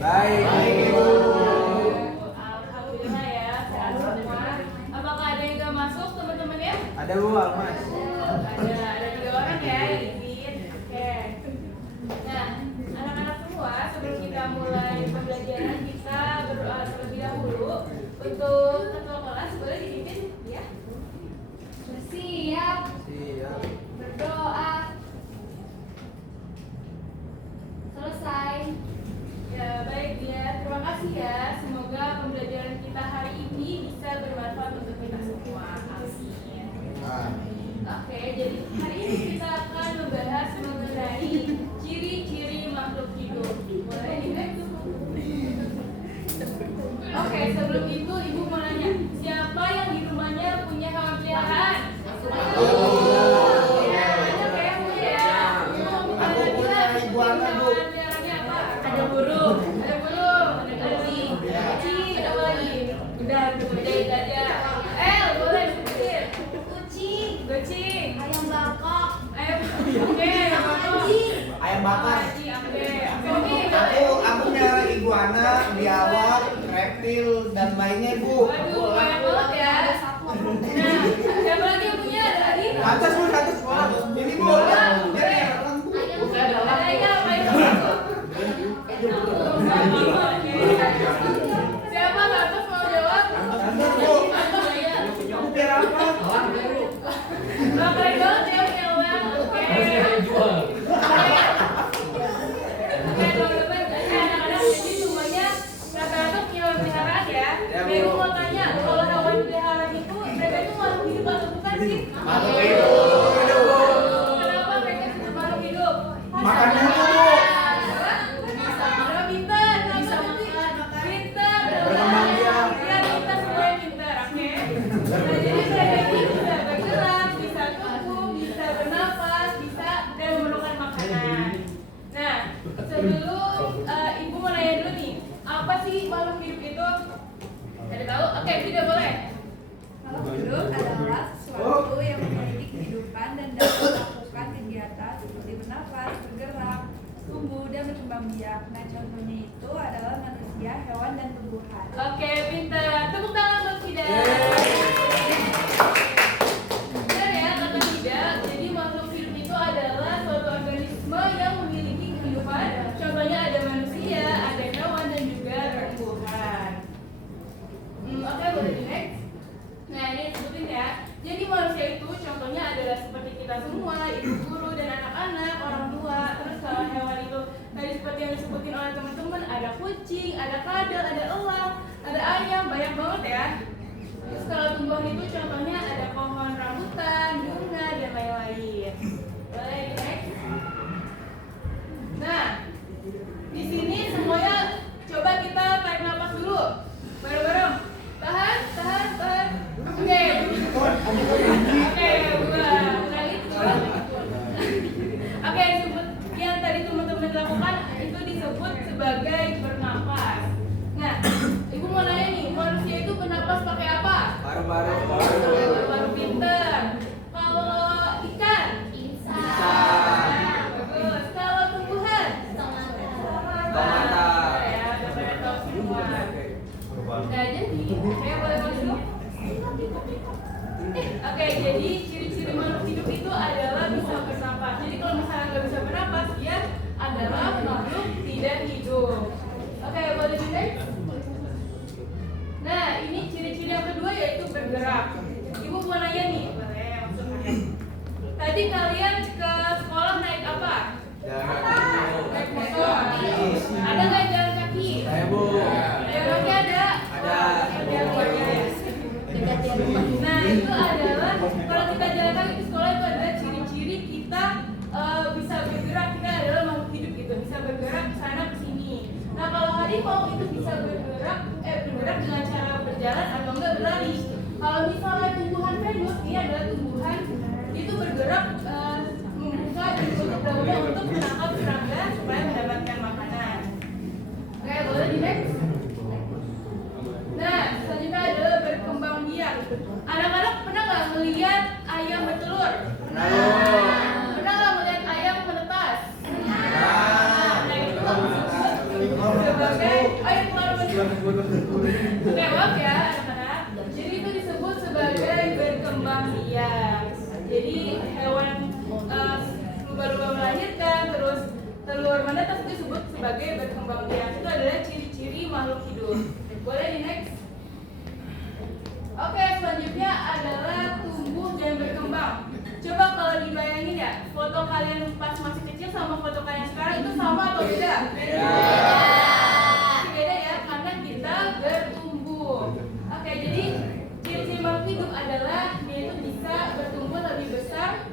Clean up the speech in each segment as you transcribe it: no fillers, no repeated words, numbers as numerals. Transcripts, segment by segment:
Baik. Baik, Ibu. Alhamdulillah ya, sehat semua. Apakah ada yang gak masuk teman-teman ya? Ada Bu, Almas. Ada 3 orang ya, izin. Oke. Nah, anak-anak semua, sebelum kita mulai pembelajaran, kita berdoa terlebih dahulu. Untuk ketua kelas, boleh dipimpin ya? Siap. Siap. Berdoa. Selesai. Ya, baik ya. Terima kasih ya. Semoga pembelajaran kita hari ini bisa bermanfaat untuk kita semua. Amin. Oke, jadi hari ini kita akan membahas mengenai ciri-ciri makhluk hidup. Boleh di-next? Oke, sebelum itu Ibu mau nanya, siapa yang di rumahnya punya hewan peliharaan? Ya, banyak ya Bu ya. Aku punya iguana Bu. Ada burung, ada kucing, ada apa lagi? Udah itu aja. Boleh sebutin. Kucing. Ayam bakok. Oke, ayam bakar. Ayam bakar. Oke. Aku melihara iguana, biawak, reptil dan lainnya Bu. Waduh, banyak banget ya. Nah, siapa lagi yang punya? Ada lagi? Atas Bu, atas. Ini Bu. Ada lagi apa itu? Siapa Santos mau jawab? Santos ya. Aku biar apa? Keren banget ya punya uang. Oke. Oke teman-teman, anak-anak jadi semuanya rata-rata punya hewan peliharaan ya. Nah, Ibu mau tanya, kalau hewan peliharaan itu mereka itu makhluk hidup atau bukan sih? Makhluk hidup. Kenapa mereka disebut makhluk hidup? Makan dulu Bu. Pintar, bisa makan, pintar, Berkembang biak. ya kita semua yang pintar, oke? Nah jadi mereka ini bisa bergerak, bisa tumbuh, bisa bernafas, bisa dan memerlukan makanan. Nah sebelum Ibu mau nanya dulu nih, apa sih makhluk hidup itu? Ada tahu? Oke, tidak boleh. Makhluk hidup adalah sesuatu yang memiliki kehidupan dan dapat melakukan kegiatan seperti bernafas, bergerak, tumbuh, dan berkembang biak. Nah, contohnya itu adalah manusia, hewan, dan tumbuhan. Oke, pintar. Tepuk tangan untuk tidak. Benar ya, kata tidak. Jadi makhluk hidup itu adalah suatu organisme yang memiliki kehidupan. Contohnya ada manusia, ada hewan, dan juga tumbuhan. Oke, boleh di next. Nah, ini disebutin ya. Jadi manusia itu contohnya adalah seperti kita semua, ibu guru dan anak-anak, orang tua. Terus kalau hewan itu tadi seperti yang disebutin oleh teman-teman, ada kucing, ada kadal, ada elang, ada ayam, banyak banget ya. Terus kalau tumbuhan itu contohnya ada pohon rambutan, bunga, dan lain-lain. Boleh di next. Nah, di sini semuanya coba kita tarik nafas dulu, bareng-bareng. Tahan. Oke. Oke, bukan itu. Oke, yang tadi teman-teman lakukan itu disebut sebagai bernafas. Nah, Ibu mau nanya nih, manusia itu bernafas pakai apa? Baru pinter. Kalau ikan? Bagus. Kalau tumbuhan? Tomata. Ya, udah pada tahu semua. Nah, jadi saya boleh masuk? Oke, jadi ciri-ciri makhluk hidup itu adalah bisa bernafas. Jadi kalau misalnya nggak bisa bernafas, dia adalah makhluk tidak hidup. Oke, boleh di next? Nah, ini ciri-ciri yang kedua yaitu bergerak. Ibu mau nanya nih, boleh langsung nanya. Tadi kalian ke sekolah naik apa? Naik motor. Ada nggak jalan kaki? Saya Bu. Jalan kaki ada? Ada. Nah, itu adalah kalau kita jalan kaki ke sekolah itu adalah ciri-ciri kita bisa bergerak. Kita adalah makhluk hidup gitu, bisa bergerak ke sana ke sini. Nah, kalau harimau itu bisa bergerak dengan cara berjalan atau enggak berlari. Kalau misalnya tumbuhan Venus, ini adalah tumbuhan itu bergerak membuka dan menutup daunnya untuk menangkap serangga supaya mendapatkan makanan. Oke, boleh di next? Nah, selanjutnya adalah berkembang biak. Anak-anak pernah nggak melihat ayam bertelur? Pernah nggak melihat ayam menetas? Nah, itu sebagai ayo keluar baju. Oke, maaf ya anak-anak. Jadi itu disebut sebagai berkembang biak. Jadi hewan baru melahirkan terus telur menetas itu disebut sebagai berkembang biak. Itu adalah ciri-ciri makhluk hidup. Boleh di next? Oke, selanjutnya adalah tumbuh dan berkembang. Coba kalau dibayangin ya, foto kalian pas masih kecil sama foto kalian sekarang itu sama atau beda? Beda ya, karena kita bertumbuh. Oke, jadi ciri-ciri makhluk hidup adalah dia itu bisa bertumbuh lebih besar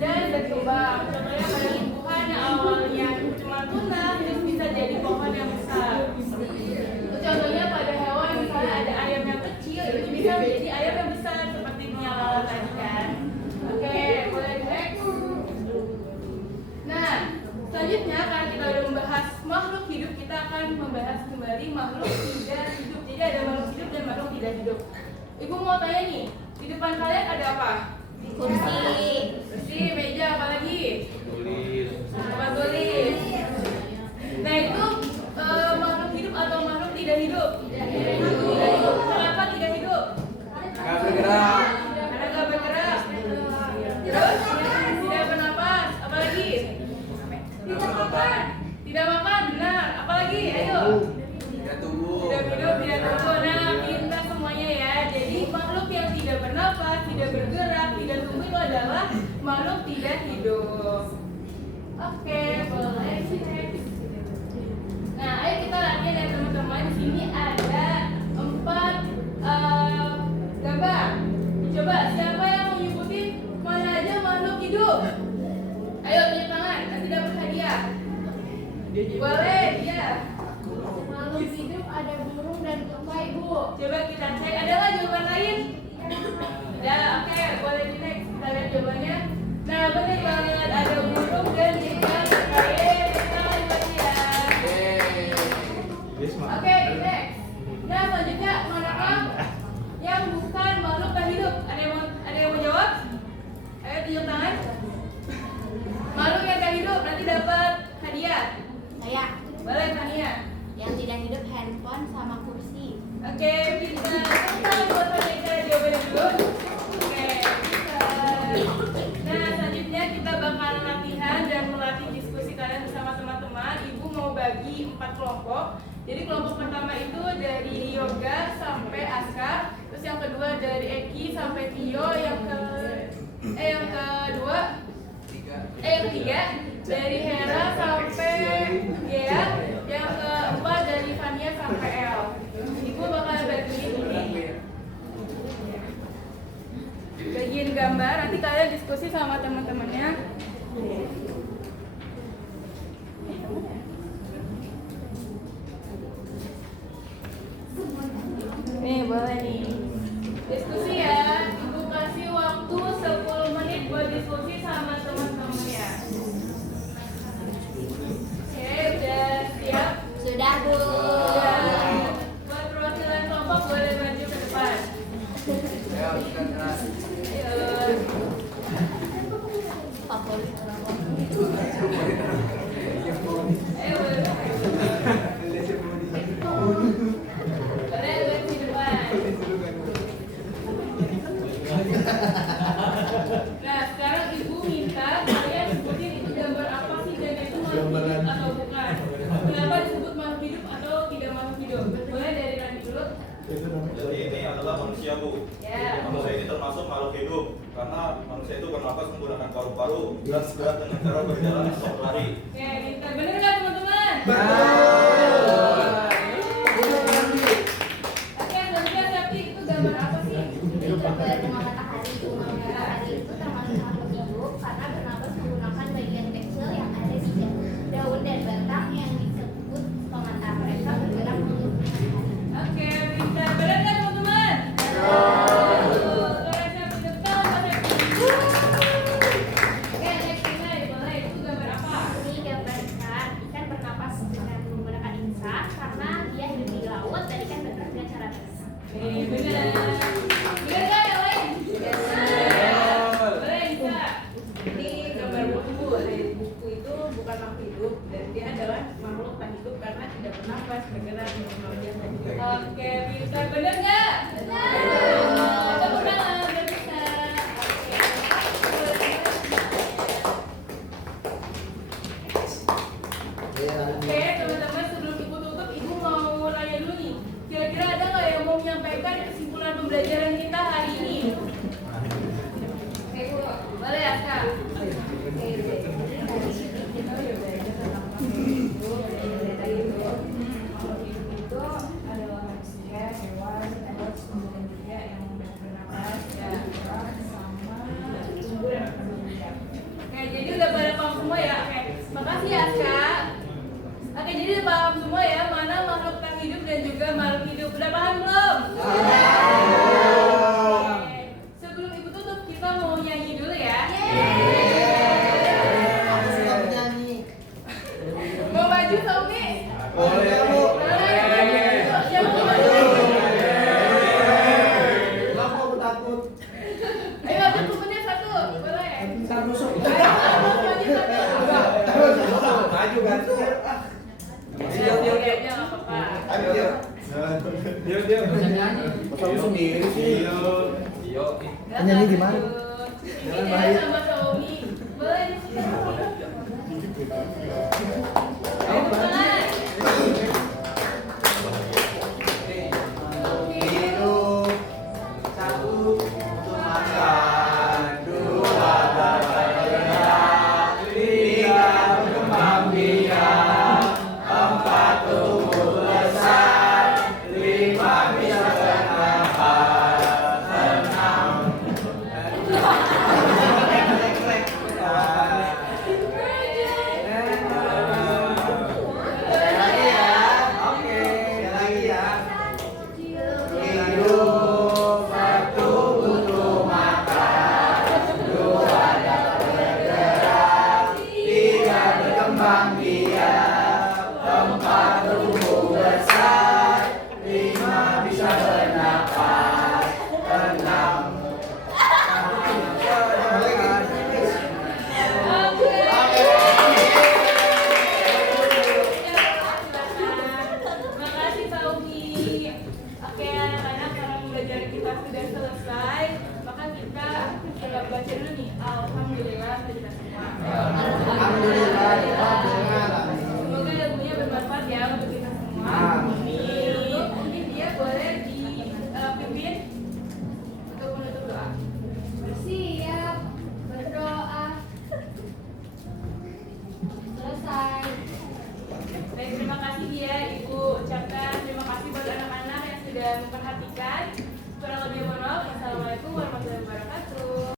dan berkembang. Contohnya pada tumbuhan yang awalnya cuma tunas, terus bisa jadi pohon yang besar. Contohnya pada hewan misalnya ada ayam yang kecil, itu bisa menjadi ayam yang besar seperti nyala tadi kan. Oke, boleh next. Nah, selanjutnya karena kita udah membahas makhluk hidup, kita akan membahas kembali makhluk tidak hidup. Jadi ada makhluk hidup dan makhluk tidak hidup. Ibu mau tanya nih, di depan kalian ada apa? Kursi, meja, apa lagi? Tempat tulis. Nah itu makhluk hidup atau makhluk tidak hidup? Tidak hidup. Kenapa tidak hidup? Nggak bergerak. Karena nggak bergerak. Terus tidak bernapas. Apalagi? Tidak makan. Tidak makan. Benar. Apalagi? Ayo. Tidak tumbuh. Tidak hidup, tidak tumbuh. Nah, pintar semuanya ya. Jadi makhluk yang tidak bernapas, tidak bergerak, tidak tumbuh itu adalah makhluk tidak hidup. Oke, boleh next. Nah, ayo kita latihan ya teman-teman. Di sini ada 4 gambar. Coba siapa yang mau nyebutin mana aja makhluk hidup? Ayo tunjuk tangan, nanti dapat hadiah. Boleh, ya. Makhluk hidup ada burung dan tupai, Bu. Coba kita cek, ada nggak jawaban lain? Ada, oke, boleh di next. Kita lihat jawabannya. Nah, benar banget, ada burung dan juga tupai. Kita lihat ya. Oke, next. Nah, selanjutnya manakah yang bukan makhluk tak hidup? Ada yang mau jawab? Ayo tunjuk tangan. Makhluk yang tak hidup nanti dapat hadiah. Saya Boleh Tania. yang tidak hidup handphone sama kursi. Oke, kita buat kita jawabannya dulu. Oke, nah selanjutnya kita bakal latihan dan melatih diskusi kalian bersama teman-teman. Ibu mau bagi 4 kelompok. Jadi kelompok pertama itu dari Yoga sampai Askar, terus yang kedua dari Eki sampai Tio, yang ketiga dari Hera sampai Gea, yang keempat dari Fania sampai El. Ibu bakal bagiin gambar, nanti kalian diskusi sama teman-temannya. Nih boleh nih diskusi ya. Ibu kasih waktu 10 menit buat diskusi sama teman-temannya. Oke, udah siap? Sudah, Bu. Udah. Buat perwakilan kelompok boleh maju ke depan. Ayo, kita keras. Ayo. Favorit. Ayo boleh. Boleh di depan. Nah, sekarang ibu minta kalian sebutin itu gambar apa sih dan itu makhluk hidup atau bukan. Kenapa disebut makhluk hidup atau tidak makhluk hidup? Boleh dari Rani dulu. Jadi ini adalah manusia, Bu. Ya. Manusia ini termasuk makhluk hidup karena manusia itu bernapas menggunakan paru-paru dan bergerak dengan cara berjalan atau berlari. Oke, pintar. Bener nggak teman-teman? Oke, selanjutnya Sakti, itu gambar apa sih? Ini gambar bunga matahari. Bunga matahari itu termasuk makhluk hidup karena bernapas menggunakan bagian kecil yang ada di daun dan batang yang disebut pengantar mereka bergerak untuk matahari. Oke, pintar. Bener nggak teman-teman? Boleh Sakti depan, boleh. Oke, next ini boleh. Itu gambar apa? Ini gambar ikan. Ikan bernapas dengan menggunakan insang karena dia hidup di laut dan ikan bergerak dengan cara berenang. Bener. Bener nggak yang lain? Boleh, Isa. Ini gambar buku. Buku itu bukan makhluk hidup dan dia adalah makhluk tak hidup karena tidak bernafas, bergerak, berkembang biak dan juga. Oke, pintar. Benar nggak? Benar. Tepuk tangan, biar bisa. Oke, teman-teman, sebelum ibu tutup, ibu mau nanya dulu nih. Kira-kira ada nggak yang mau menyampaikan kesimpulan pembelajaran kita hari ini? Oke, Bu. Boleh ya, Kak? Oke, jadi udah pada paham semua ya? Oke, makasih ya, Kak. Oke, jadi udah paham semua ya mana makhluk tak hidup dan juga makhluk hidup. Udah paham belum? Oke. Sebelum ibu tutup, kita mau nyanyi dulu ya. Aku suka menyanyi. Mau maju, Tommy? Boleh, Bu. Ya, mau maju. Kenapa aku takut? Ayo, maju temennya satu. Boleh? Ntar musuh. Ayo, maju satu. Maju kan? Ya, boleh aja, nggak apa-apa. Ayo, dia. Masa lu sendiri sih? Nyanyi gimana? Jangan bahaya sama Tommy. Boleh di sini. Ayo, maju.